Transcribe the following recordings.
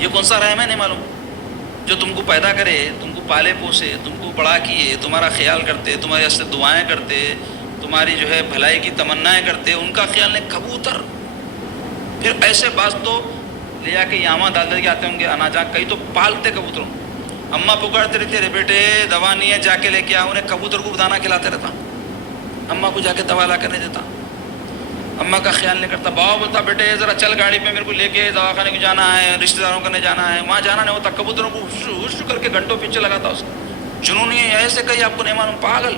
یہ کون سا رحم ہے نہیں معلوم؟ جو تم کو پیدا کرے، تم کو پالے پوسے، تم کو بڑا کیے، تمہارا خیال کرتے، تمہارے واسطے دعائیں کرتے، تمہاری جو ہے بھلائی کی تمنائیں کرتے، ان کا خیال نہیں؟ کبوتر پھر ایسے بعض تو لے جا کے یامہ ڈال دے کے آتے ہوں گے انا جا، کئی تو پالتے کبوتروں، اماں پکارتے رہتے، ارے بیٹے دوا نہیں ہے جا کے لے کے آ، انہیں کبوتر کو دانا کھلاتے رہتا، اماں کو جا کے دوا لا کر نہیں دیتا، اماں کا خیال نہیں کرتا، باؤ بولتا بیٹے ذرا چل گاڑی پہ میرے کو لے کے دواخانے کو جانا ہے، رشتہ داروں کرنے جانا ہے، وہاں جانا نہیں ہوتا، کبوتروں کو ہوش کر کے گھنٹوں پیچھے لگاتا اس کو، جنون یہ ایسے کہیں آپ کو نہیں معلوم، پاگل۔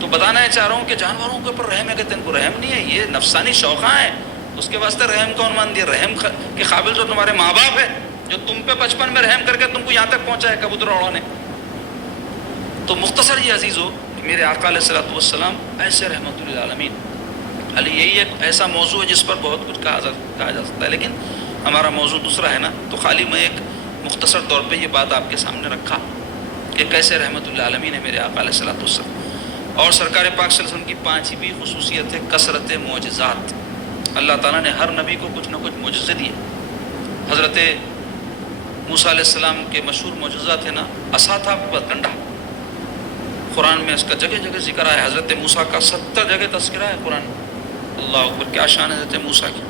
تو بتانا ہے چاہ رہا ہوں کہ جانوروں کے اوپر رحم ہے، کہتے ہیں ان کو رحم نہیں ہے، یہ نفسانی شوقاں ہیں، اس کے واسطے رحم کون مان دیا؟ رحم کے قابل تو تمہارے ماں باپ ہے، جو تم پہ بچپن میں رحم کر کے تم کو یہاں تک پہنچا ہے کبوتر اڑانے۔ تو مختصر یہ عزیز ہو، میرے آقا علیہ الصلوۃ والسلام ایسے رحمت للعالمین۔ علی یہی ایک ایسا موضوع ہے جس پر بہت کچھ کہا جا سکتا ہے، لیکن ہمارا موضوع دوسرا ہے نا، تو خالی میں ایک مختصر طور پہ یہ بات آپ کے سامنے رکھا کہ کیسے رحمت للعالمین ہے میرے آقا علیہ الصلوۃ والسلام۔ اور سرکار پاک صلی اللہ علیہ وسلم کی پانچویں خصوصیت ہے کثرت معجزات۔ اللہ تعالیٰ نے ہر نبی کو کچھ نہ کچھ معجزے دیے۔ حضرت موسیٰ علیہ السلام کے مشہور معجزات ہے نا، عصا تھا ڈنڈا، قرآن میں اس کا جگہ جگہ ذکر ہے، حضرت موسیٰ کا 70 جگہ تذکرہ ہے قرآن میں۔ اللہ اکبر، کیا شان ہے حضرت موسیٰ کی،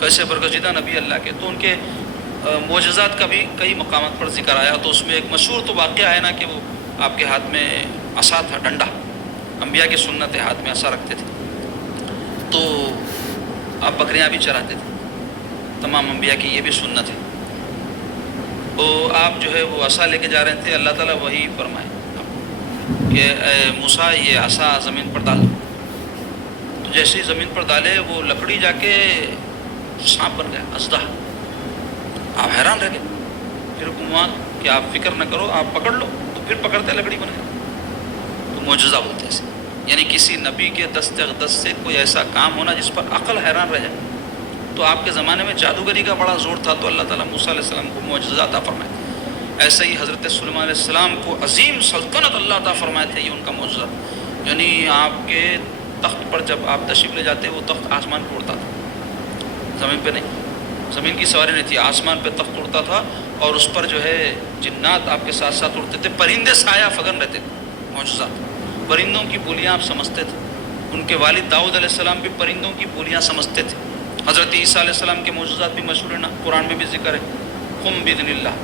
کیسے برگزیدہ نبی اللہ کے۔ تو ان کے معجزات کا بھی کئی مقامات پر ذکر آیا، تو اس میں ایک مشہور تو واقعہ ہے نا کہ وہ آپ کے ہاتھ میں عصا تھا، ڈنڈا، انبیاء کی سنت ہے ہاتھ میں عصا رکھتے تھے، تو آپ بکریاں بھی چراتے تھے، تمام انبیاء کی یہ بھی سنت ہے۔ تو آپ جو ہے وہ عصا لے کے جا رہے تھے، اللہ تعالیٰ وہی فرمائے کہ اے موسیٰ یہ عصا زمین پر ڈال، تو جیسے ہی زمین پر ڈالے وہ لکڑی جا کے سانپ بن گیا، اژدھا۔ آپ حیران رہ گئے، پھر وہاں کہ آپ فکر نہ کرو، آپ پکڑ لو، تو پھر پکڑتے لکڑی بن گئی۔ تو معجزہ بولتے ہیں اسے، یعنی کسی نبی کے دست اقدس سے کوئی ایسا کام ہونا جس پر عقل حیران رہ جائے۔ تو آپ کے زمانے میں جادوگری کا بڑا زور تھا، تو اللہ تعالیٰ موسیٰ علیہ السلام کو معجزہ عطا فرمائے۔ ایسے ہی حضرت سلیمان علیہ السلام کو عظیم سلطنت اللہ عطا فرمائے تھے، یہ ان کا معجزہ، یعنی آپ کے تخت پر جب آپ تشریف لے جاتے وہ تخت آسمان پہ اڑتا تھا، زمین پہ نہیں، زمین کی سواری نہیں تھی، آسمان پہ تخت اڑتا تھا، اور اس پر جو ہے جنات آپ کے ساتھ ساتھ اڑتے تھے، پرندے سایہ فگن رہتے تھے، معجزات۔ پرندوں کی بولیاں آپ سمجھتے تھے، ان کے والد داؤد علیہ السلام بھی پرندوں کی بولیاں سمجھتے تھے۔ حضرت عیسیٰ علیہ السلام کے معجزات بھی مشہور ہیں نا، قرآن میں بھی ذکر ہے، قم بإذن اللہ،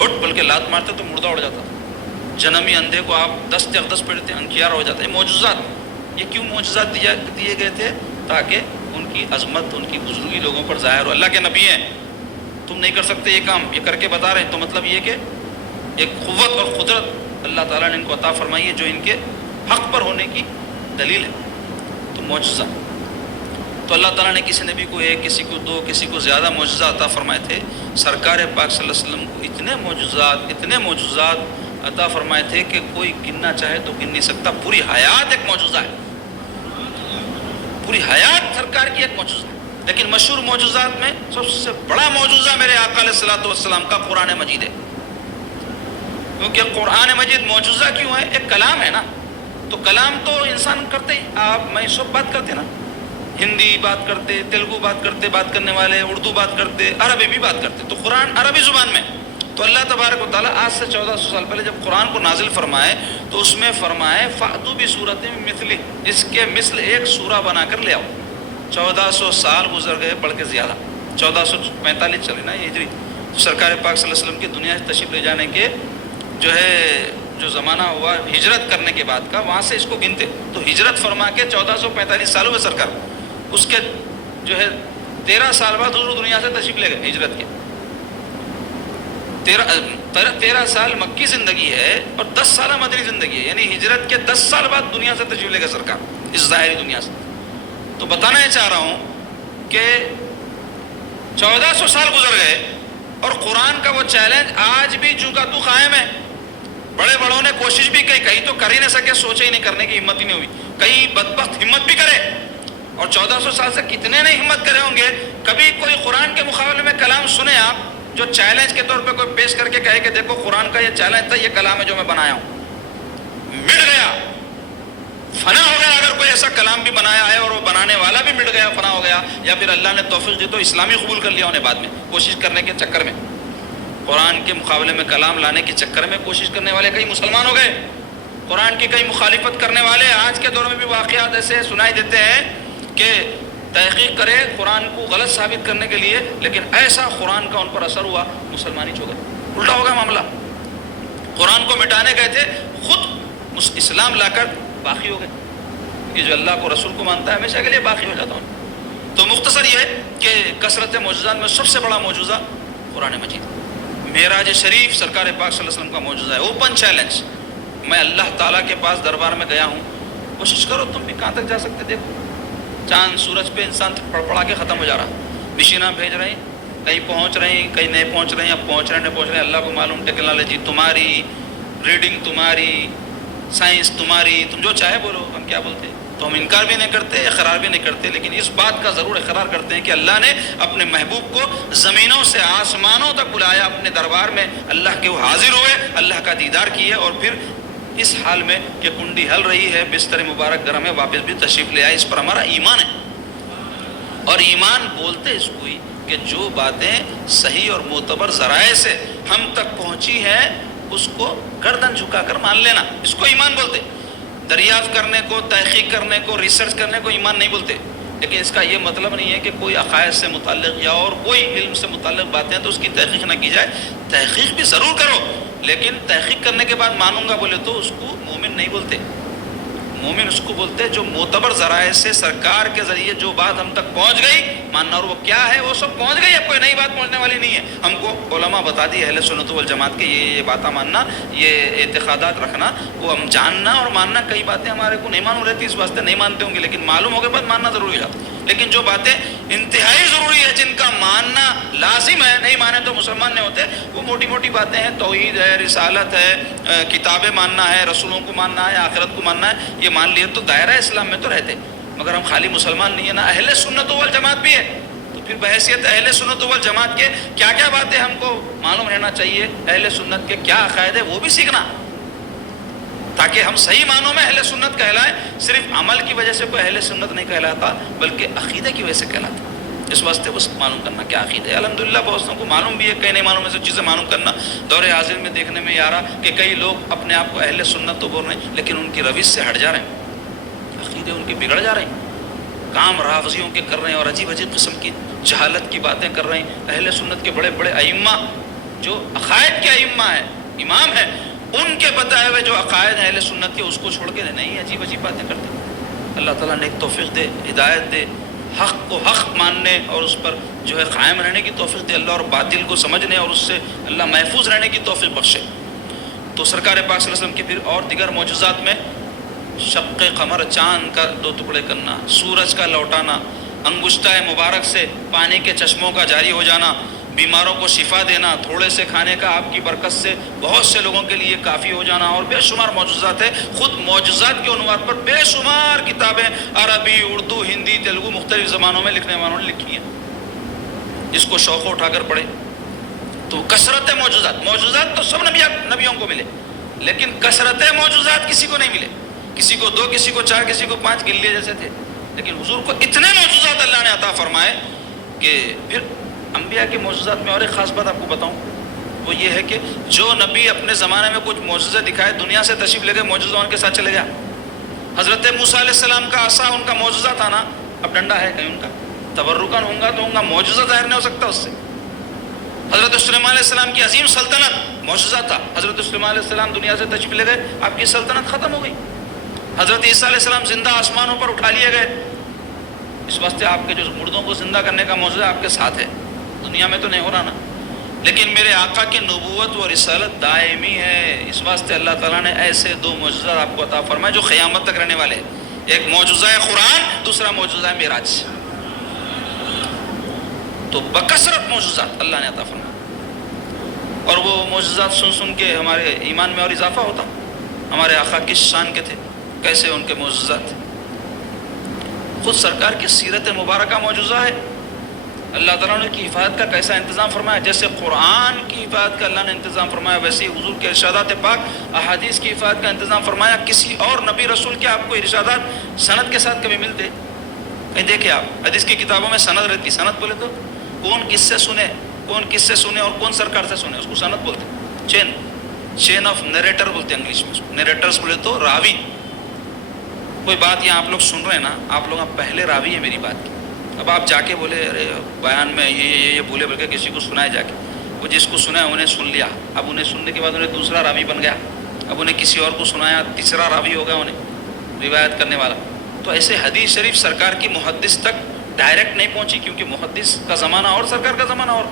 اٹھ، بلکہ لات مارتے تو مردہ اڑ جاتا تھا، جنمی اندھے کو آپ دست اقدس پڑھتے انکیار ہو جاتا ہے۔ معجزات، یہ کیوں معجزات دیے گئے تھے؟ تاکہ ان کی عظمت، ان کی بزرگی لوگوں پر ظاہر ہو، اللہ کے نبی ہیں، تم نہیں کر سکتے یہ کام، یہ کر کے بتا رہے ہیں، تو مطلب یہ کہ ایک قوت اور قدرت اللہ تعالیٰ نے ان کو عطا فرمائی ہے جو ان کے حق پر ہونے کی دلیل ہے۔ تو معجزہ، تو اللہ تعالیٰ نے کسی نبی کو ایک، کسی کو دو، کسی کو زیادہ معجزہ عطا فرمائے تھے۔ سرکار پاک صلی اللہ علیہ وسلم کو اتنے معجزات عطا فرمائے تھے کہ کوئی گننا چاہے تو گن نہیں سکتا، پوری حیات ایک معجزہ ہے، پوری حیات سرکار کی ایک معجزہ ہے۔ لیکن مشہور معجزات میں سب سے بڑا معجزہ میرے آقا علیہ الصلوۃ والسلام کا قرآن مجید ہے، کیونکہ قرآن مجید معجزہ کیوں ہے؟ ایک کلام ہے نا، تو کلام تو انسان کرتے ہی، آپ میں سب بات کرتے نا، ہندی بات کرتے، تیلگو بات کرتے، بات کرنے والے اردو بات کرتے، عربی بھی بات کرتے، تو قرآن عربی زبان میں۔ تو اللہ تبارک و تعالیٰ آج سے 1400 سال پہلے جب قرآن کو نازل فرمائے تو اس میں فرمائے فَأْتُوا بِسُورَةٍ مِّثْلِهِ، اس کے مثل ایک سورہ بنا کر لے آؤ۔ 1400 سال گزر گئے، بڑھ کے زیادہ، 1445 چلے نا ہجری، تو سرکار پاک صلی اللہ علیہ وسلم کی دنیا سے تشریف لے جانے کے جو زمانہ ہوا ہجرت کرنے کے بعد کا، وہاں سے اس کو گنتے، تو ہجرت فرما کے 1445 سال ہوئے سرکار، اس کے 13 سال بعد حضور دنیا سے تشریف لے گئے ہجرت کے۔ 13 سال مکی زندگی ہے اور 10 سالہ مدنی زندگی ہے، یعنی ہجرت کے 10 سال بعد دنیا سے تشریف لے گئے سرکار اس ظاہری دنیا سے۔ تو بتانا یہ چاہ رہا ہوں کہ 1400 سال گزر گئے اور قرآن کا وہ چیلنج آج بھی جو کا تو قائم ہے۔ بڑے بڑوں نے کوشش بھی کی، کہیں تو کر ہی نہیں سکے، سوچے ہی نہیں، کرنے کی ہمت ہی نہیں ہوئی، کئی بدبخت ہمت بھی کرے، اور 1400 سال سے کتنے نے ہمت کرے ہوں گے، کبھی کوئی قرآن کے مقابلے میں کلام سنے آپ جو چیلنج کے طور پہ کوئی پیش کر کے کہے کہ دیکھو قرآن کا یہ چیلنج تھا، یہ کلام ہے جو میں بنایا ہوں، مٹ گیا، فنا ہو گیا اگر کوئی ایسا کلام بھی بنایا ہے اور وہ بنانے والا بھی مٹ گیا، فنا ہو گیا، یا پھر اللہ نے توفیق دی تو اسلامی قبول کر لیا انہیں بعد میں کوشش کرنے کے چکر میں، قرآن کے مقابلے میں کلام لانے کے چکر میں کوشش کرنے والے کئی مسلمان ہو گئے، قرآن کی کئی مخالفت کرنے والے آج کے دور میں بھی واقعات ایسے سنائی دیتے ہیں کہ تحقیق کرے قرآن کو غلط ثابت کرنے کے لیے، لیکن ایسا قرآن کا ان پر اثر ہوا مسلمان ہی چھو گئے، الٹا ہو گیا معاملہ، قرآن کو مٹانے گئے تھے خود اسلام لا کر باقی ہو گئے، کہ جو اللہ کو رسول کو مانتا ہے ہمیشہ کے لیے باقی ہو جاتا ہوں۔ تو مختصر یہ ہے کہ کثرت معجزات میں سب سے بڑا معجزہ قرآن مجید، معراج شریف سرکار پاک صلی اللہ علیہ وسلم کا معجزہ ہے، اوپن چیلنج، میں اللہ تعالیٰ کے پاس دربار میں گیا ہوں، کوشش کرو تم بھی کہاں تک جا سکتے، دیکھو چاند سورج پہ انسان پڑھ پڑھا کے ختم ہو جا رہا، مشینہ بھیج رہے ہیں، کہیں پہنچ رہے ہیں کہیں نہیں پہنچ رہے ہیں، اب پہنچ رہے ہیں نہیں پہنچ رہے ہیں، اللہ کو معلوم، ٹیکنالوجی تمہاری، ریڈنگ تمہاری، سائنس تمہاری، تم جو چاہے بولو، ہم کیا بولتے ہیں، تو ہم انکار بھی نہیں کرتے اقرار بھی نہیں کرتے، لیکن اس بات کا ضرور اقرار کرتے ہیں کہ اللہ نے اپنے محبوب کو زمینوں سے آسمانوں تک بلایا اپنے دربار میں، اللہ کے وہ حاضر ہوئے، اللہ کا دیدار کیے، اور پھر اس حال میں کہ کنڈی ہل رہی ہے، بستر مبارک گرم ہے، واپس بھی تشریف لے آئے، اس پر ہمارا ایمان ہے، اور ایمان بولتے اس کو ہی کہ جو باتیں صحیح اور معتبر ذرائع سے ہم تک پہنچی ہیں اس کو گردن جھکا کر مان لینا، اس کو ایمان بولتے، دریافت کرنے کو، تحقیق کرنے کو، ریسرچ کرنے کو ایمان نہیں بولتے، لیکن اس کا یہ مطلب نہیں ہے کہ کوئی عقائد سے متعلق یا اور کوئی علم سے متعلق باتیں ہیں تو اس کی تحقیق نہ کی جائے، تحقیق بھی ضرور کرو، لیکن تحقیق کرنے کے بعد مانوں گا بولے تو اس کو مومن نہیں بولتے، مومن اس کو بولتے جو معتبر ذرائع سے سرکار کے ذریعے جو بات ہم تک پہنچ گئی ماننا، اور وہ کیا ہے وہ سب پہنچ گئی، اب کوئی نئی بات پہنچنے والی نہیں ہے، ہم کو علماء بتا دی اہل سنت والجماعت کے یہ باتیں ماننا، یہ اعتقادات رکھنا، وہ ہم جاننا اور ماننا، کئی باتیں ہمارے کو نہیں معلوم رہتی اس واسطے نہیں مانتے ہوں گے، لیکن معلوم ہونے کے بعد ماننا ضروری ہو جاتا، لیکن جو باتیں انتہائی ضروری ہے جن کا ماننا لازم ہے، نہیں مانے تو مسلمان نہیں ہوتے، وہ موٹی موٹی باتیں ہیں، توحید ہے، رسالت ہے، کتابیں ماننا ہے، رسولوں کو ماننا ہے، آخرت کو ماننا ہے، یہ مان لیے تو دائرہ اسلام میں تو رہتے، مگر ہم خالی مسلمان نہیں ہیں نا، اہل سنت والجماعت بھی ہے، تو پھر بحیثیت اہل سنت والجماعت کے کیا کیا باتیں ہم کو معلوم رہنا چاہیے، اہل سنت کے کیا عقائد ہے وہ بھی سیکھنا، تاکہ ہم صحیح معنوں میں اہل سنت کہلائیں، صرف عمل کی وجہ سے کوئی اہل سنت نہیں کہلاتا بلکہ عقیدے کی وجہ سے کہلاتا، اس واسطے بس معلوم کرنا کیا عقیدہ ہے، الحمدللہ بہت کو معلوم بھی ہے، کئی نہیں معلوم ہے، سب چیزیں معلوم کرنا، دور حاضر میں دیکھنے میں یہ آ رہا کہ کئی لوگ اپنے آپ کو اہل سنت تو بول رہے ہیں لیکن ان کی روش سے ہٹ جا رہے ہیں، عقیدے ان کی بگڑ جا رہے ہیں، کام رافضیوں کے کر رہے ہیں اور عجیب عجیب قسم کی جہالت کی باتیں کر رہے ہیں، اہل سنت کے بڑے بڑے ائمہ جو عقائد کے ائمہ ہیں، امام ہیں، ان کے بتائے ہوئے جو عقائد ہیں اہل سنت کے اس کو چھوڑ کے نہیں عجیب عجیب باتیں کرتے ہیں، اللہ تعالیٰ نے ایک توفیق دے، ہدایت دے، حق کو حق ماننے اور اس پر جو ہے قائم رہنے کی توفیق دے اللہ، اور باطل کو سمجھنے اور اس سے اللہ محفوظ رہنے کی توفیق بخشے۔ تو سرکار پاک صلی اللہ علیہ وسلم کے پھر اور دیگر معجزات میں شق قمر، چاند کا دو ٹکڑے کرنا، سورج کا لوٹانا، انگشتہ مبارک سے پانی کے چشموں کا جاری ہو جانا، بیماروں کو شفا دینا، تھوڑے سے کھانے کا آپ کی برکت سے بہت سے لوگوں کے لیے کافی ہو جانا، اور بے شمار معجزات ہیں، خود معجزات کے عنوان پر بے شمار کتابیں عربی، اردو، ہندی، تیلگو مختلف زبانوں میں لکھنے والوں نے لکھی ہیں، جس کو شوق اٹھا کر پڑھے۔ تو کثرت معجزات تو سب نبیوں کو ملے، لیکن کثرت معجزات کسی کو نہیں ملے، کسی کو 2، کسی کو 4، کسی کو 5 گلے جیسے تھے، لیکن حضور کو اتنے معجزات اللہ نے عطا فرمائے کہ پھر انبیاء کے معجزات میں اور ایک خاص بات آپ کو بتاؤں، وہ یہ ہے کہ جو نبی اپنے زمانے میں کچھ معجزے دکھائے، دنیا سے تشریف لے گئے، معجزہ ان کے ساتھ چلے گیا۔ حضرت موسیٰ علیہ السلام کا عصا ان کا معجزہ تھا نا، اب ڈنڈا ہے کہیں ان کا، تبرکاً ہوں گا تو ان کا معجزہ ظاہر نہیں ہو سکتا اس سے۔ حضرت سلیمان علیہ السلام کی عظیم سلطنت معجزہ تھا، حضرت سلیمان علیہ السلام دنیا سے تشریف لے گئے، آپ کی سلطنت ختم ہو گئی۔ حضرت عیسیٰ علیہ السلام زندہ آسمانوں پر اٹھا لیے گئے، اس واسطے آپ کے جو مردوں کو زندہ کرنے کا معجزہ آپ کے ساتھ ہے، دنیا میں تو نہیں ہو رہا نا، لیکن میرے آقا کی نبوت و رسالت دائمی ہے، اس واسطے اللہ تعالیٰ نے ایسے 2 معجزات آپ کو عطا فرمائے جو قیامت تک رہنے والے ہیں، ایک معجزہ ہے قرآن، دوسرا معجزہ ہے معراج۔ تو بکثرت معجزات اللہ نے عطا فرمائے، اور وہ معجزات سن کے ہمارے ایمان میں اور اضافہ ہوتا، ہمارے آقا کس شان کے تھے، کیسے ان کے معجزات تھے، خود سرکار کی سیرت مبارکہ معجزہ ہے، اللہ تعالیٰ نے کی حفاظت کا کیسا انتظام فرمایا. جیسے قرآن کی حفاظت کا اللہ نے انتظام فرمایا، ویسے ہی حضور کے ارشادات پاک احادیث کی حفاظت کا انتظام فرمایا. کسی اور نبی رسول کے آپ کو ارشادات سند کے ساتھ کبھی ملتے؟ کہیں دیکھیں آپ حدیث کی کتابوں میں سند رہتی. سند بولے تو کون کس سے سنے، کون کس سے سنے اور کون سرکار سے سنے، اس کو سند بولتے. چین آف نیریٹر بولتے ہیں انگلش میں. نیریٹرز بولے تو راوی. کوئی بات یہاں آپ لوگ سن رہے ہیں نا، آپ لوگ پہلے راوی ہیں میری بات کی. اب آپ جا کے بولے ارے بیان میں یہ بولے بول کے کسی کو سنائے جا کے، وہ جس کو سنا انہیں سن لیا. اب انہیں سننے کے بعد انہیں دوسرا راوی بن گیا. اب انہیں کسی اور کو سنایا، تیسرا راوی ہو گیا انہیں روایت کرنے والا. تو ایسے حدیث شریف سرکار کی محدث تک ڈائریکٹ نہیں پہنچی، کیونکہ محدث کا زمانہ اور سرکار کا زمانہ اور.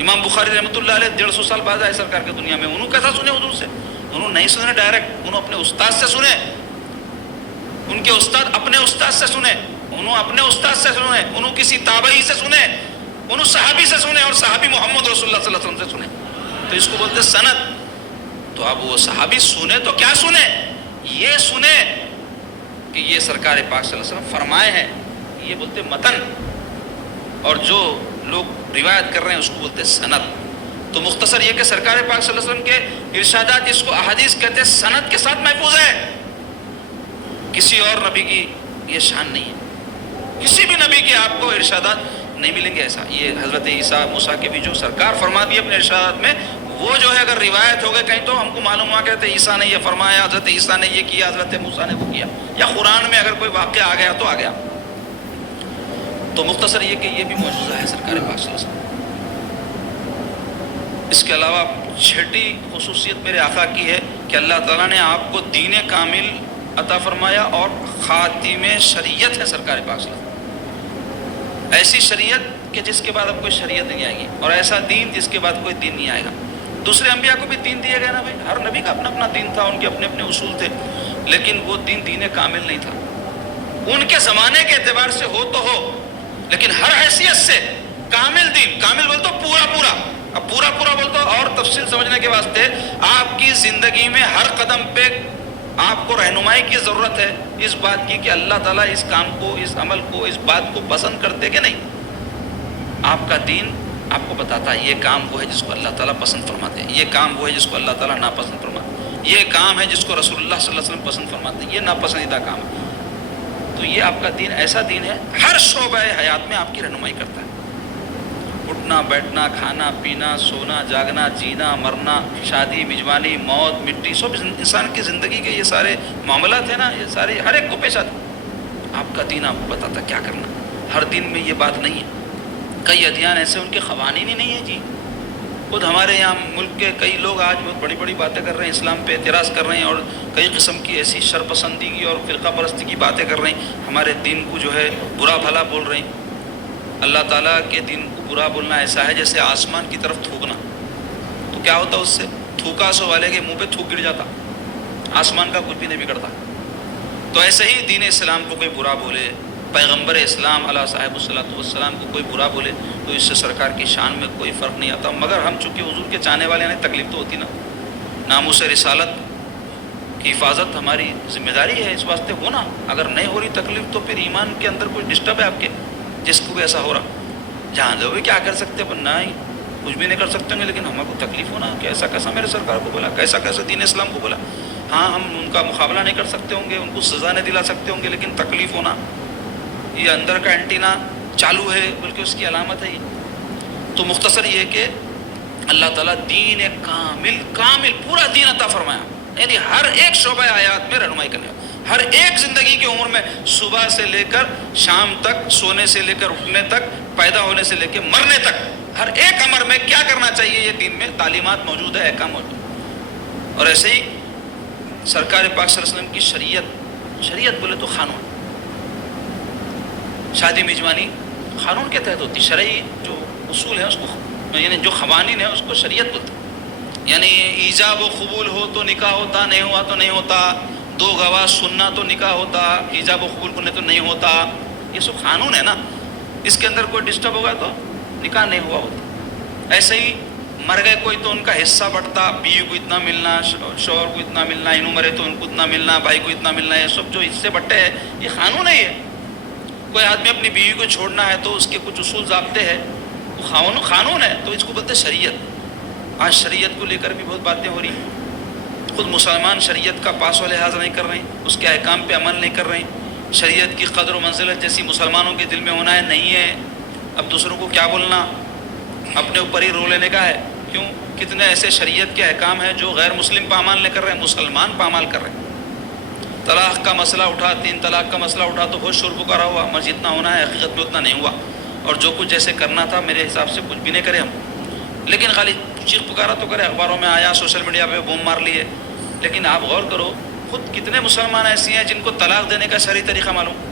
امام بخاری رحمۃ اللہ علیہ 150 سال بعد آئے سرکار کی دنیا میں. انہوں کیسا سنے حضور سے؟ انہوں نہیں سنے ڈائریکٹ، انہوں اپنے استاد سے سنے. ان کے استاد اپنے استاد سے سنے، انہوں اپنے استاد سے سنے، انہوں کسی تابعی سے سنے، انہوں صحابی سے سنے، اور صحابی محمد رسول اللہ صلی اللہ علیہ وسلم سے سنے. تو اس کو بولتے سند. تو اب وہ صحابی سنے تو کیا سنے؟ یہ سنے کہ یہ سرکار پاک صلی اللہ علیہ وسلم فرمائے ہیں، یہ بولتے متن. اور جو لوگ روایت کر رہے ہیں اس کو بولتے سند. تو مختصر یہ کہ سرکار پاک صلی اللہ علیہ وسلم کے ارشادات جس کو احادیث کہتے ہیں سند کے ساتھ محفوظ ہے. کسی اور نبی کی یہ شان نہیں ہے. کسی بھی نبی کے آپ کو ارشادات نہیں ملیں گے ایسا. یہ حضرت عیسیٰ موسیٰ کے بھی جو سرکار فرما دی اپنے ارشادات میں، وہ جو ہے اگر روایت ہو گئے کہیں تو ہم کو معلوم ہوا کہ حضرت عیسیٰ نے یہ فرمایا، حضرت عیسیٰ نے یہ کیا، حضرت موسیٰ نے وہ کیا، یا قرآن میں اگر کوئی واقعہ آ گیا تو آ گیا. تو مختصر یہ کہ یہ بھی معجزہ ہے سرکار پاک صلی اللہ علیہ وسلم. اس کے علاوہ چھٹی خصوصیت میرے آقا کی ہے کہ اللہ تعالیٰ نے آپ کو دین کامل عطا فرمایا اور خاتم شریعت ہے سرکار پاک صلی اللہ علیہ وسلم. ایسی شریعت کہ جس کے بعد اب کوئی شریعت نہیں آئے گی، اور ایسا دین جس کے بعد کوئی دین نہیں آئے گا. دوسرے انبیاء کو بھی دین دیے گئے نا بھائی، ہر نبی کا اپنا اپنا دین تھا، ان کے اپنے اپنے اصول تھے، لیکن وہ دین کامل نہیں تھا. ان کے زمانے کے اعتبار سے ہو تو ہو، لیکن ہر حیثیت سے کامل دین. کامل بول تو پورا پورا. اب پورا پورا بول تو اور تفصیل سمجھنے کے واسطے آپ کی زندگی میں ہر قدم پہ آپ کو رہنمائی کی ضرورت ہے اس بات کی کہ اللہ تعالیٰ اس کام کو، اس عمل کو، اس بات کو پسند کرتے کہ نہیں. آپ کا دین آپ کو بتاتا ہے یہ کام وہ ہے جس کو اللہ تعالیٰ پسند فرماتے ہیں، یہ کام وہ ہے جس کو اللہ تعالیٰ ناپسند فرماتے ہیں، یہ کام ہے جس کو رسول اللہ صلی اللہ علیہ وسلم پسند فرماتے ہیں، یہ ناپسندیدہ کام ہے. تو یہ آپ کا دین ایسا دین ہے ہر شعبہ حیات میں آپ کی رہنمائی کرتا ہے. اٹھنا بیٹھنا، کھانا پینا، سونا جاگنا، جینا مرنا، شادی میزبانی، موت مٹی، سب انسان کی زندگی کے یہ سارے معاملات ہیں نا، یہ سارے ہر ایک کو پیش آتے. آپ کا دین آپ کو بتاتا کیا کرنا. ہر دین میں یہ بات نہیں ہے. کئی ادیان ایسے ان کے قوانین ہی نہیں ہیں جی. خود ہمارے یہاں ملک کے کئی لوگ آج بہت بڑی بڑی باتیں کر رہے ہیں، اسلام پہ اعتراض کر رہے ہیں، اور کئی قسم کی ایسی شرپسندی اور فرقہ پرستی کی باتیں کر رہے ہیں، ہمارے دین کو جو ہے برا بھلا بول رہے ہیں. اللہ تعالیٰ کے دین کو برا بولنا ایسا ہے جیسے آسمان کی طرف تھوکنا. تو کیا ہوتا اس سے؟ تھوکا سو والے کے منہ پہ تھوک گر جاتا، آسمان کا کچھ بھی نہیں بگڑتا. تو ایسے ہی دین اسلام کو کوئی برا بولے، پیغمبر اسلام علیہ صاحب الصلاۃ والسلام کو کوئی برا بولے تو اس سے سرکار کی شان میں کوئی فرق نہیں آتا. مگر ہم چونکہ حضور کے چاہنے والے ہیں، تکلیف تو ہوتی نا. ناموس رسالت کی حفاظت ہماری ذمہ داری ہے، اس واسطے ہونا. اگر نہیں ہو رہی تکلیف تو پھر ایمان کے اندر کوئی ڈسٹرب ہے آپ کے، جس کو بھی ایسا ہو رہا. جہاں جو بھی کیا کر سکتے ہیں نہیں کچھ بھی نہیں کر سکتے ہوں گے، لیکن ہمارے کو تکلیف ہونا کہ ایسا کیسا میرے سرکار کو بولا، کیسا کیسا دین اسلام کو بولا. ہاں ہم ان کا مقابلہ نہیں کر سکتے ہوں گے، ان کو سزا نہیں دلا سکتے ہوں گے، لیکن تکلیف ہونا یہ اندر کا اینٹینا چالو ہے بلکہ اس کی علامت ہے. تو مختصر یہ کہ اللہ تعالیٰ دین کامل پورا دین عطا فرمایا، یعنی ہر ایک شعبہ حیات میں رہنمائی کرنے، ہر ایک زندگی کی عمر میں، صبح سے لے کر شام تک، سونے سے لے کر اٹھنے تک، پیدا ہونے سے لے کے مرنے تک، ہر ایک امر میں کیا کرنا چاہیے یہ دین میں تعلیمات موجود ہے، احکام موجود ہے. اور ایسے ہی سرکار پاک صلی اللہ علیہ وسلم کی شریعت بولے تو قانون، شادی میزبانی قانون کے تحت ہوتی. شرعی جو اصول ہیں اس کو، یعنی جو قوانین ہیں اس کو شریعت بولتے. یعنی ایجاب و قبول ہو تو نکاح ہوتا، نہیں ہوا تو نہیں ہوتا. 2 گواہ سننا تو نکاح ہوتا، ایجاب و قبول کرنے تو نہیں ہوتا. یہ سب قانون ہے نا. اس کے اندر کوئی ڈسٹرب ہوگا تو نکاح نہیں ہوا ہوتا. ایسے ہی مر گئے کوئی تو ان کا حصہ بٹتا، بیوی کو اتنا ملنا، شوہر کو اتنا ملنا، انہوں مرے تو ان کو اتنا ملنا، بھائی کو اتنا ملنا. یہ سب جو حصے بٹے ہیں یہ قانون ہے. یہ کوئی آدمی اپنی بیوی کو چھوڑنا ہے تو اس کے کچھ اصول ضابطے ہیں قانون ہے تو اس کو بولتے شریعت. آج شریعت کو لے کر بھی بہت باتیں ہو رہی ہیں. خود مسلمان شریعت کا پاس و لحاظ نہیں کر رہے ہیں, اس کے احکام پہ عمل نہیں کر رہے ہیں. شریعت کی قدر و منزلت جیسی مسلمانوں کے دل میں ہونا ہے نہیں ہے. اب دوسروں کو کیا بولنا, اپنے اوپر ہی رو لینے کا ہے. کیوں؟ کتنے ایسے شریعت کے احکام ہیں جو غیر مسلم پامال نہیں کر رہے ہیں, مسلمان پامال کر رہے ہیں. طلاق کا مسئلہ اٹھا, 3 طلاق کا مسئلہ اٹھا تو بہت شور پکارا ہوا, مگر جتنا ہونا ہے حقیقت میں اتنا نہیں ہوا. اور جو کچھ جیسے کرنا تھا میرے حساب سے کچھ بھی نہیں کرے ہم, لیکن خالی چیخ پکارا تو کرے, اخباروں میں آیا, سوشل میڈیا پہ بوم مار لیے. لیکن آپ غور کرو, خود کتنے مسلمان ایسی ہیں جن کو طلاق دینے کا شرعی طریقہ معلوم.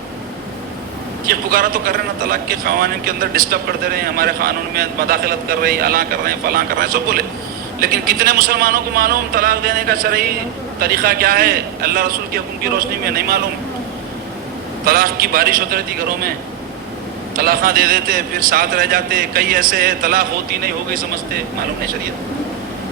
چیخ پکارا تو کر رہے ہیں نا, طلاق کے قوانین کے اندر ڈسٹرب کرتے رہے ہیں, ہمارے قانون میں مداخلت کر رہے ہیں, اعلان کر رہے ہیں, فلاں کر رہے ہیں, سب بولے. لیکن کتنے مسلمانوں کو معلوم طلاق دینے کا شرعی طریقہ کیا ہے, اللہ رسول کے حکم کی روشنی میں نہیں معلوم. طلاق کی بارش ہوتی رہتی گھروں میں, طلاقاں دے دیتے, پھر ساتھ رہ جاتے. کئی ایسے ہیں طلاق ہوتی نہیں, ہو گئی سمجھتے, معلوم نہیں شریعت.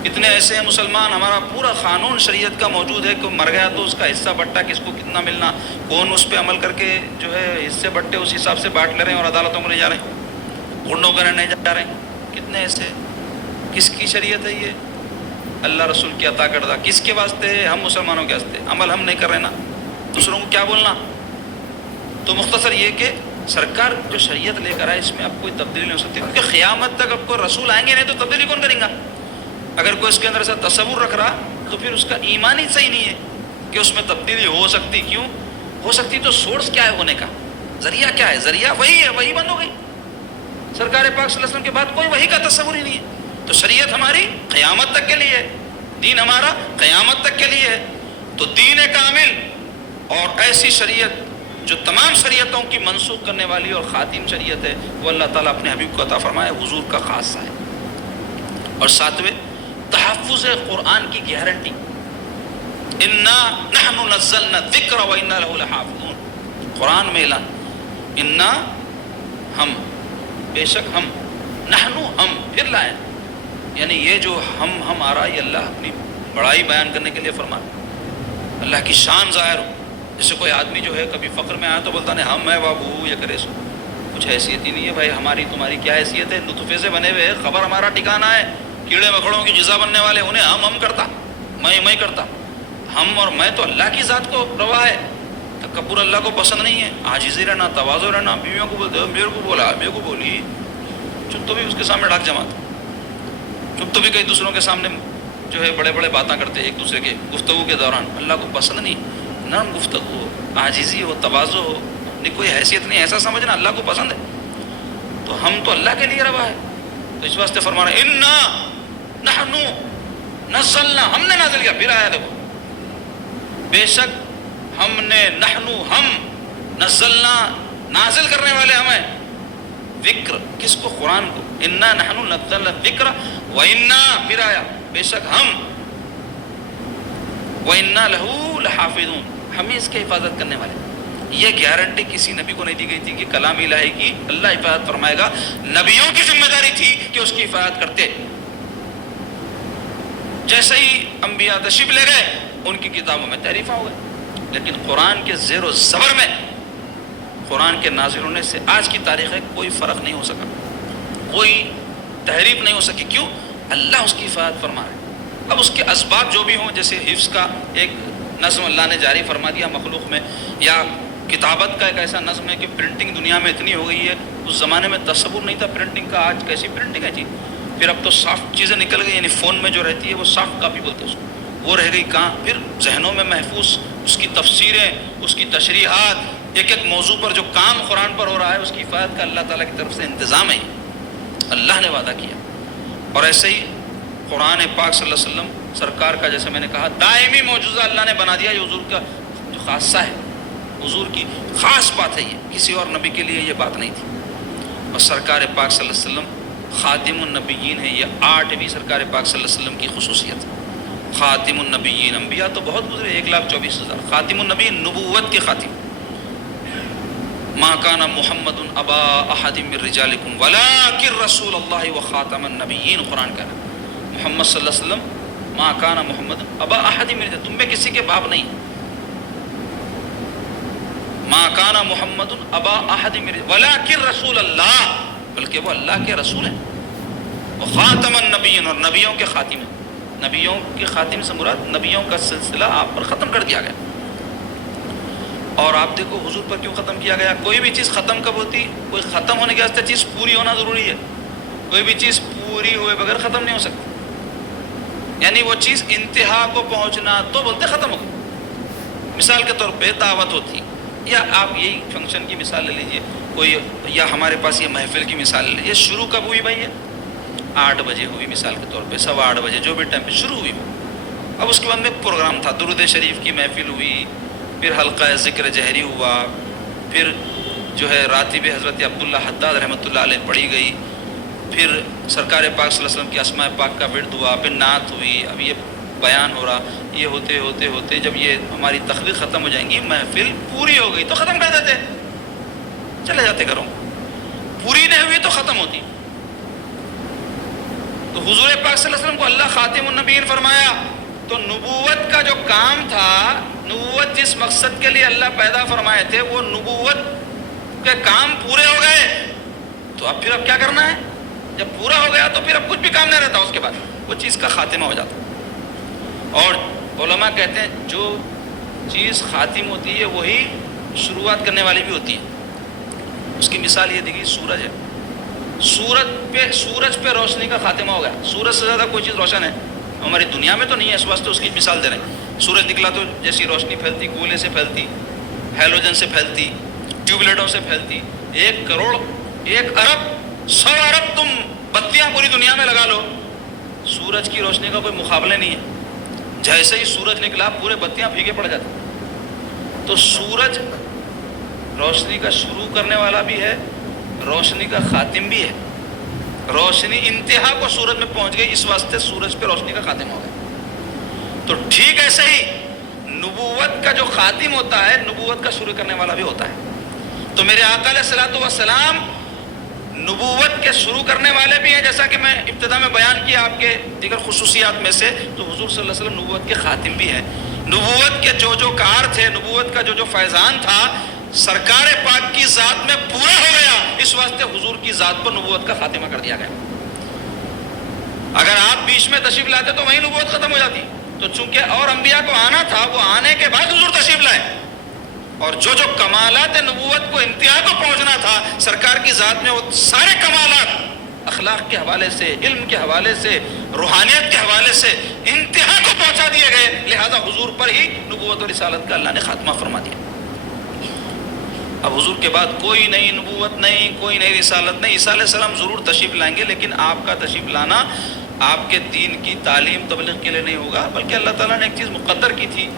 کتنے ایسے ہیں مسلمان, ہمارا پورا قانون شریعت کا موجود ہے کہ مر گیا تو اس کا حصہ بٹا کس کو کتنا ملنا, کون اس پہ عمل کر کے جو ہے حصے بٹے اس حساب سے بانٹ لے رہے ہیں اور عدالتوں کو نہیں جا رہے ہیں, گنڈوں کرنے نہیں جا رہے ہیں. کتنے ایسے, کس کی شریعت ہے یہ؟ اللہ رسول کی عطا کردہ. کس کے واسطے ہے؟ ہم مسلمانوں کے واسطے. عمل ہم نہیں کر رہے نا, دوسروں کو کیا بولنا. تو مختصر یہ کہ سرکار جو شریعت لے کر آئے اس میں اب کوئی تبدیلی نہیں ہو سکتی, کیونکہ قیامت تک اب کوئی رسول آئیں گے نہیں تو تبدیلی کون کریں گا. اگر کوئی اس کے اندر ایسا تصور رکھ رہا تو پھر اس کا ایمان ہی صحیح نہیں ہے کہ اس میں تبدیلی ہو سکتی. کیوں ہو سکتی؟ تو سورس کیا ہے ہونے کا, ذریعہ کیا ہے؟ ذریعہ وہی ہے, وہی بند ہو گئی. سرکار پاک صلی اللہ علیہ وسلم کے بعد کوئی وہی کا تصور ہی نہیں ہے. تو شریعت ہماری قیامت تک کے لیے ہے, دین ہمارا قیامت تک کے لیے ہے. تو دین کامل اور ایسی شریعت جو تمام شریعتوں کی منسوخ کرنے والی اور خاتم شریعت ہے, وہ اللہ تعالیٰ اپنے حبیب کو عطا فرمائے, حضور کا خاصہ ہے. اور ساتویں, تحفظ قرآن کی گارنٹی. انا نحن نزلنا الذکر وانا له لحافظون. قرآن میں اعلان, انا ہم, بے شک ہم, نحن ہم, پھر لائیں. یعنی یہ جو ہم آ رہا ہے, یہ اللہ اپنی بڑائی بیان کرنے کے لیے فرما, اللہ کی شان ظاہر ہو. جیسے کوئی آدمی جو ہے کبھی فقر میں آیا تو بولتا نہیں ہم ہے بابو یہ کرے سو, کچھ حیثیت ہی نہیں ہے بھائی. ہماری تمہاری کیا حیثیت ہے, نطفے سے بنے ہوئے, خبر ہمارا ٹھکانہ ہے. کیڑے مکڑوں کی غذا بننے والے, انہیں ہم کرتا, میں کرتا. ہم اور میں تو اللہ کی ذات کو روا ہے. تکبر اللہ کو پسند نہیں ہے. عاجزی رہنا, تواضع رہنا. بیویوں کو بولتے میرے کو بولا, میرے کو بولی, چپ تو بھی اس کے سامنے ڈھاک جماتا, چپ تو بھی کئی دوسروں کے سامنے جو ہے بڑے بڑے باتیں کرتے ایک دوسرے کے گفتگو کے دوران. اللہ کو پسند نہیں. نرم گفتگو ہو, عاجزی ہو, تواضع ہو, نہیں کوئی حیثیت نہیں, ایسا سمجھنا اللہ کو پسند ہے. تو ہم تو اللہ کے لیے روا ہے. تو اس واسطے فرمانا انا نحن نزلنا, ہم نے نازل کیا. پھر آیا دیکھو, بے شک ہم نے, نحن ہم, نزلنا نازل کرنے والے ہم ہیں, ذکر کس کو؟ قرآن کو. انا نحن نزلنا الذکر وانا, پھر آیا بے شک ہم, وانا لہ لحافظون, ہم اس کی حفاظت کرنے والے. یہ گارنٹی کسی نبی کو نہیں دی گئی تھی کہ کلام الہی کی اللہ حفاظت فرمائے گا. نبیوں کی ذمہ داری تھی کہ اس کی حفاظت کرتے. جیسے ہی انبیاء تشریف لے گئے ان کی کتابوں میں تحریفاں ہو گئے, لیکن قرآن کے زیر و زبر میں, قرآن کے نازل ہونے سے آج کی تاریخ میں کوئی فرق نہیں ہو سکا, کوئی تحریف نہیں ہو سکی. کیوں؟ اللہ اس کی حفاظت فرما رہے. اب اس کے اسباب جو بھی ہوں, جیسے حفظ کا ایک نظم اللہ نے جاری فرما دیا مخلوق میں, یا کتابت کا ایک ایسا نظم ہے کہ پرنٹنگ دنیا میں اتنی ہو گئی ہے. اس زمانے میں تصور نہیں تھا پرنٹنگ کا, آج کیسی پرنٹنگ ہے جی. پھر اب تو سافٹ چیزیں نکل گئی, یعنی فون میں جو رہتی ہے وہ سافٹ کاپی بولتے ہیں اس کو, وہ رہ گئی کہاں. پھر ذہنوں میں محفوظ اس کی تفسیریں, اس کی تشریحات, ایک ایک موضوع پر جو کام قرآن پر ہو رہا ہے اس کی حفاظت کا اللہ تعالیٰ کی طرف سے انتظام ہے. اللہ نے وعدہ کیا. اور ایسے ہی قرآن پاک صلی اللہ علیہ وسلم سرکار کا, جیسے میں نے کہا, دائمی معجزہ اللہ نے بنا دیا. یہ حضور کا جو خاصہ ہے, حضور کی خاص بات ہے, یہ کسی اور نبی کے لیے یہ بات نہیں تھی. اور سرکار پاک صلی اللہ علیہ وسلم خاتم النبیین ہے. یہ 8ویں سرکار پاک صلی اللہ علیہ وسلم کی خصوصیت ہے. خاتم النبیین, انبیاء تو بہت گزرے, 1,24,000. خاتم النبیین, نبوت کے خاتم. ما کان محمد ابا احد من رجالکم ولکن رسول اللہ وخاتم النبیین. قرآن کا محمد صلی اللہ علیہ وسلم, ما کان محمد ابا احد من رجالکم, تم میں کسی کے باپ نہیں. ما کان محمد ابا احد من رجالکم ولکن رسول اللہ, بلکہ وہ اللہ کے رسول ہیں. خاتم النبیین، اور نبیوں کے خاتمے، نبیوں کے خاتمے سے مراد نبیوں کا سلسلہ آپ پر ختم کر دیا گیا۔ اور آپ دیکھو حضور پر کیوں ختم کیا گیا؟ کوئی بھی چیز ختم کب ہوتی؟ کوئی ختم ہونے کے واسطے چیز پوری ہونا ضروری ہے، کوئی بھی چیز پوری ہوئے بغیر ختم نہیں ہو سکتی، یعنی وہ چیز انتہا کو پہنچنا تو بولتے ختم ہو گئی۔ مثال کے طور پہ دعوت ہوتی، یا آپ یہی فنکشن کی مثال لے لیجئے کوئی، یا ہمارے پاس یہ محفل کی مثال لے لیجئے، شروع کب ہوئی بھائی؟ 8 بجے ہوئی مثال کے طور پہ، 8:15 بجے، جو بھی ٹائم پہ شروع ہوئی۔ اب اس کے بعد میں پروگرام تھا، درود شریف کی محفل ہوئی، پھر حلقہ ذکر جہری ہوا، پھر جو ہے راتب حضرت عبداللہ حداد رحمۃ اللہ علیہ پڑھی گئی، پھر سرکار پاک صلی اللہ علیہ وسلم کی اسماء پاک کا ورد ہوا، پھر نعت ہوئی، اب یہ بیان ہو رہا، یہ ہوتے ہوتے ہوتے جب یہ ہماری تقریر ختم ہو جائیں گی، محفل پوری ہو گئی تو ختم کر دیتے، چلے جاتے گھروں، پوری نہیں ہوئی تو ختم ہوتی۔ تو حضور پاک صلی اللہ علیہ وسلم کو اللہ خاتم النبیین فرمایا، تو نبوت کا جو کام تھا، نبوت جس مقصد کے لیے اللہ پیدا فرمائے تھے، وہ نبوت کے کام پورے ہو گئے، تو اب پھر کیا کرنا ہے؟ جب پورا ہو گیا تو پھر اب کچھ بھی کام نہیں رہتا، اس کے بعد وہ چیز کا خاتمہ ہو جاتا۔ اور علماء کہتے ہیں جو چیز خاتم ہوتی ہے وہی شروعات کرنے والی بھی ہوتی ہے۔ اس کی مثال یہ دیکھیے، سورج ہے، سورج پہ روشنی کا خاتمہ ہو گیا، سورج سے زیادہ کوئی چیز روشن ہے ہماری دنیا میں تو نہیں ہے، اس واسطے اس کی مثال دے رہے ہیں۔ سورج نکلا تو جیسی روشنی پھیلتی، گولے سے پھیلتی، ہیلوجن سے پھیلتی، ٹیوب لائٹوں سے پھیلتی، 1 کروڑ 1 ارب 100 ارب تم بتیاں پوری دنیا میں لگا لو، سورج کی روشنی کا کوئی مقابلہ نہیں ہے۔ جیسے ہی سورج نکلا پورے بتیاں پھیکے پڑ جاتی۔ تو سورج روشنی کا شروع کرنے والا بھی ہے، روشنی کا خاتم بھی ہے، روشنی انتہا کو سورج میں پہنچ گئی، اس واسطے سورج پہ روشنی کا خاتم ہو گیا۔ تو ٹھیک ایسے ہی نبوت کا جو خاتم ہوتا ہے، نبوت کا شروع کرنے والا بھی ہوتا ہے۔ تو میرے آقا علیہ الصلوۃ والسلام نبوت کے شروع کرنے والے بھی ہیں، جیسا کہ میں ابتدا میں بیان کیا آپ کے دیگر خصوصیات میں سے، تو حضور صلی اللہ علیہ وسلم نبوت کے خاتم بھی ہیں۔ نبوت کے جو کار تھے، نبوت کا جو فیضان تھا، سرکار پاک کی ذات میں پورا ہو گیا، اس واسطے حضور کی ذات پر نبوت کا خاتمہ کر دیا گیا۔ اگر آپ بیچ میں تشریف لاتے تو وہیں نبوت ختم ہو جاتی، تو چونکہ اور انبیاء کو آنا تھا، وہ آنے کے بعد حضور تشریف لائے، اور جو کمالات نبوت کو انتہا کو پہنچنا تھا سرکار کی ذات میں، وہ سارے کمالات اخلاق کے حوالے سے، علم کے حوالے سے، روحانیت کے حوالے سے انتہا کو پہنچا دیے گئے، لہذا حضور پر ہی نبوت اور رسالت کا اللہ نے خاتمہ فرما دیا۔ اب حضور کے بعد کوئی نئی نبوت نہیں، کوئی نئی رسالت نہیں۔ عیسیٰ علیہ السلام ضرور تشریف لائیں گے، لیکن آپ کا تشریف لانا آپ کے دین کی تعلیم تبلیغ کے لیے نہیں ہوگا، بلکہ اللہ تعالیٰ نے ایک چیز مقدر کی تھی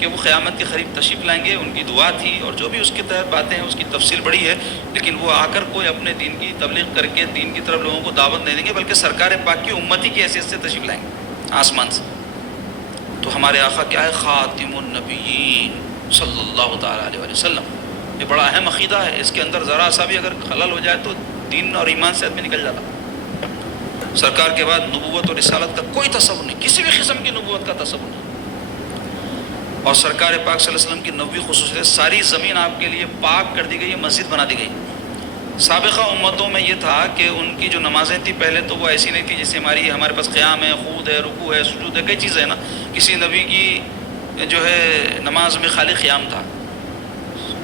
کہ وہ قیامت کے قریب تشریف لائیں گے، ان کی دعا تھی، اور جو بھی اس کے تحت باتیں ہیں اس کی تفصیل بڑی ہے، لیکن وہ آ کر کوئی اپنے دین کی تبلیغ کر کے دین کی طرف لوگوں کو دعوت نہیں دیں گے، بلکہ سرکار پاک کی امتی کی حیثیت سے تشریف لائیں گے آسمان سے۔ تو ہمارے آقا کیا ہے؟ خاتم النبیین صلی اللہ تعالیٰ علیہ وسلم۔ یہ بڑا اہم عقیدہ ہے، اس کے اندر ذرا سا بھی اگر خلل ہو جائے تو دین اور ایمان سے آدمی نکل جاتا۔ سرکار کے بعد نبوت اور رسالت کا کوئی تصور نہیں، کسی بھی قسم کی نبوت کا تصور نہیں۔ اور سرکار پاک صلی اللہ علیہ وسلم کی نبوی خصوصیت، ساری زمین آپ کے لیے پاک کر دی گئی ہے، مسجد بنا دی گئی۔ سابقہ امتوں میں یہ تھا کہ ان کی جو نمازیں تھیں پہلے تو وہ ایسی نہیں تھی جیسے ہمارے پاس قیام ہے، خود ہے، رکوع ہے، سجود ہے، کئی چیزیں ہیں نا۔ کسی نبی کی جو ہے نماز میں خالی قیام تھا،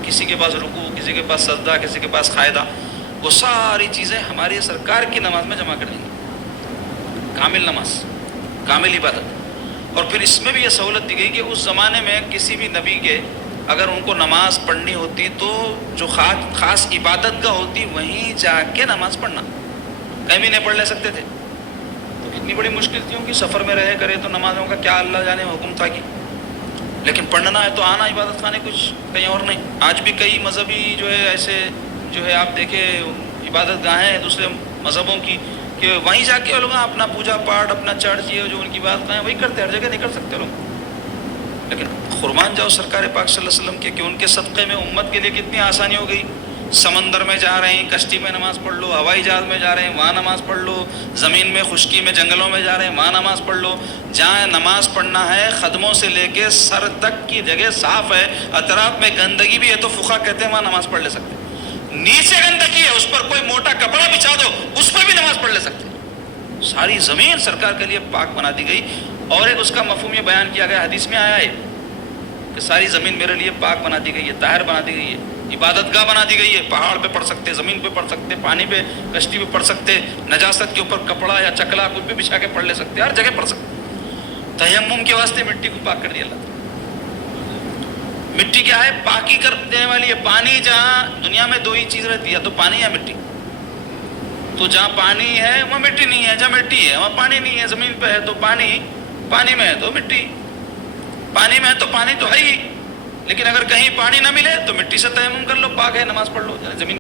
کسی کے پاس رکوع، کسی کے پاس سجدہ، کسی کے پاس قاعدہ، وہ ساری چیزیں ہماری سرکار کی نماز میں جمع کر دیں گی، کامل نماز، کامل عبادت۔ اور پھر اس میں بھی یہ سہولت دی گئی کہ اس زمانے میں کسی بھی نبی کے اگر ان کو نماز پڑھنی ہوتی تو جو خاص عبادت گاہ ہوتی وہیں جا کے نماز پڑھنا، کہیں بھی نہیں پڑھ لے سکتے تھے۔ تو کتنی بڑی مشکل تھی ان کی، سفر میں رہے کرے تو نمازوں کا کیا اللہ جانے حکم تھا کہ، لیکن پڑھنا ہے تو آنا عبادت خانے، کچھ کہیں اور نہیں۔ آج بھی کئی مذہبی جو ہے ایسے جو ہے آپ دیکھیں عبادت گاہیں ہیں دوسرے مذہبوں کی، کہ وہیں جا کے لوگ اپنا پوجا پاٹ، اپنا چرچ، یہ جو ان کی بات ہیں وہی کرتے، ہر جگہ نہیں کر سکتے لوگ۔ لیکن قربان جاؤ سرکار پاک صلی اللہ علیہ وسلم کے کہ ان کے صدقے میں امت کے لیے کتنی آسانی ہو گئی۔ سمندر میں جا رہے ہیں، کشتی میں نماز پڑھ لو، ہوائی جہاز میں جا رہے ہیں وہاں نماز پڑھ لو، زمین میں خشکی میں جنگلوں میں جا رہے ہیں وہاں نماز پڑھ لو۔ جہاں نماز پڑھنا ہے قدموں سے لے کے سر تک کی جگہ صاف ہے، اطراف میں گندگی بھی ہے تو فقہا کہتے ہیں وہاں نماز پڑھ لے سکتے ہیں۔ نیچے گندگی ہے، اس پر کوئی موٹا کپڑا بچھا دو، اس پر بھی نماز پڑھ لے سکتے ہیں۔ ساری زمین سرکار کے لیے پاک بنا دی گئی. اور ایک اس کا مفہوم یہ بیان کیا گیا، حدیث میں آیا ہے کہ ساری زمین میرے لیے پاک بنا دی گئی ہے، طاہر بنا دی گئی ہے، عبادت گاہ بنا دی گئی ہے. پہاڑ پہ پڑھ سکتے، زمین پہ پڑھ سکتے، پانی پہ، کشتی پہ پڑھ سکتے، نجاست کے اوپر کپڑا یا چکلا کچھ بھی بچھا کے پڑھ لے سکتے، ہر جگہ پڑھ سکتے. تیمم کے واسطے مٹی کو پاک کر دیا اللہ. مٹی کیا ہے؟ پاکی کر دینے والی ہے. پانی جہاں دنیا میں دو ہی چیز رہتی ہے، تو پانی یا مٹی. تو جہاں پانی ہے وہاں مٹی نہیں ہے، جہاں مٹی ہے وہاں پانی نہیں ہے. زمین پہ ہے تو پانی، پانی میں ہے تو مٹی، پانی میں ہے تو پانی تو ہے ہی. لیکن اگر کہیں پانی نہ ملے تو مٹی سے تیمم کر لو، پاک ہے، نماز پڑھ لو. زمین